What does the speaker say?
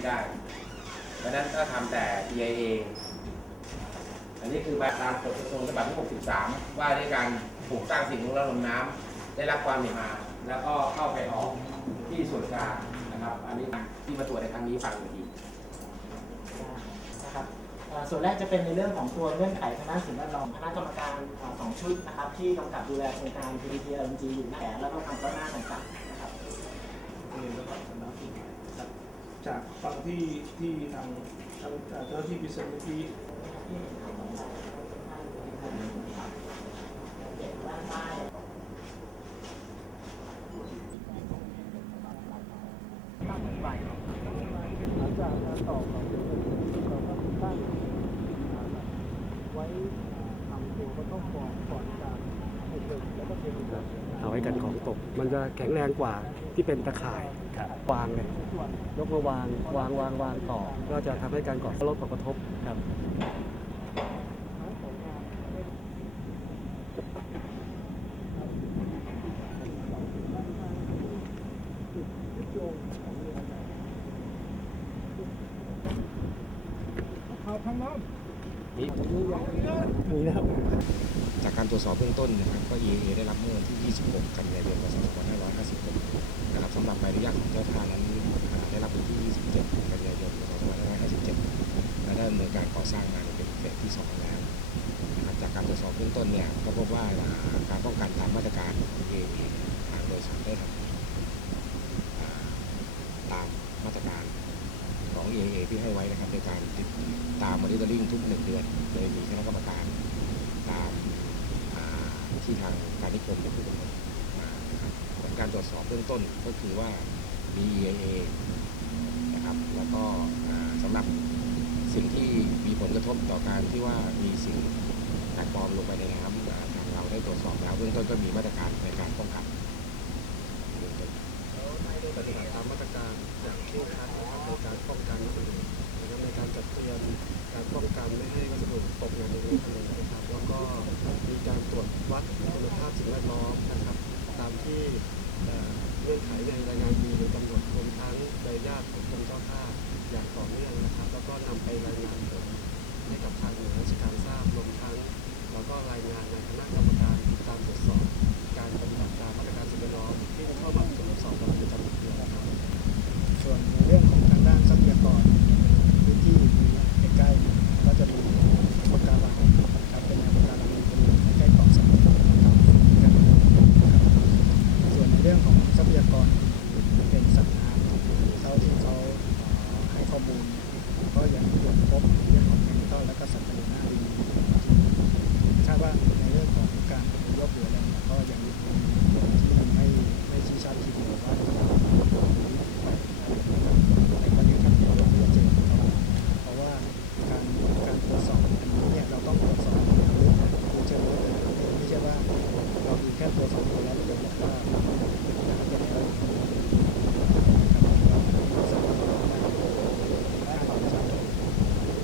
ที่ได้เพราะฉะนั้นถ้าทำแต่ EIA อันนี้คือบบตามกฎกระทรวงฉบับที่ 63 ว่าด้วยการปลูกสร้างสิ่งแวดล้อมลำน้ำได้รับความเห็นมา แล้วก็เข้าไปออกที่ส่วนกลางนะครับ อันนี้ที่มาตรวจในครั้งนี้ฟังอีกทีนะครับส่วนแรกจะเป็นในเรื่องของตัวเงื่อนไขทางด้านสิ่งแวดล้อมคณะกรรมการสองชุดนะครับที่กำกับดูแลโครงการ PDP LNG อยู่หน้าแผนแล้วก็ความก้าวหน้าต่างๆนะครับ จากฟังที่ที่ทางทางเจ้าที่พิเศษเมื่อกี้หลังจากการตอบเราเราก็ตั้งไว้ทำตัวก็ต้องก่อนก่อนการปลูก เลยแล้วก็เทดินเอาไว้กันของตก มันจะแข็งแรงกว่าที่เป็นตะข่าย วางเลยยกมาวางวางวางวางต่อ ก็จะทำให้การก่อลดผลกระทบครับ จากการตรวจสอบเบื้องต้นนะครับก็ EA ได้รับเมื่อวันที่ 26 กันยายนพศ2556 นะครับสำหรับใบอนุญาตของเจ้าท่านั้นอ่ได้รับวันที่ 27 กันยายนพศ2557 และได้ดำเนินการก่อสร้างมาเป็นเฟสที่ 2 แล้วนะครับจากการตรวจสอบเบื้องต้นเนี่ยก็พบว่าการป้องกันตามมาตรการของ EAA ทางบริษัทได้ทำอ่าตามมาตรการ ของ EAA ที่ให้ไว้นะครับในการติดตาม monitoring ทุก1เดือนโดยมีคณะกรรมการตามที่ทางการนิคมเป็นผู้กำหนดมานะครับผลการตรวจสอบเบื้องต้นก็คือว่ามี EIA นะครับแล้วก็สำหรับสิ่งที่มีผลกระทบต่อการที่ว่ามีสิ่งแปลกปลอมลงไปในน้ำทางเราได้ตรวจสอบแล้วเบื้องต้นก็มีมาตรการในการป้องกัน น พบเรื่องของแพลงก์ตอนและก็สัมพันธ์หน้าดินคาดว่า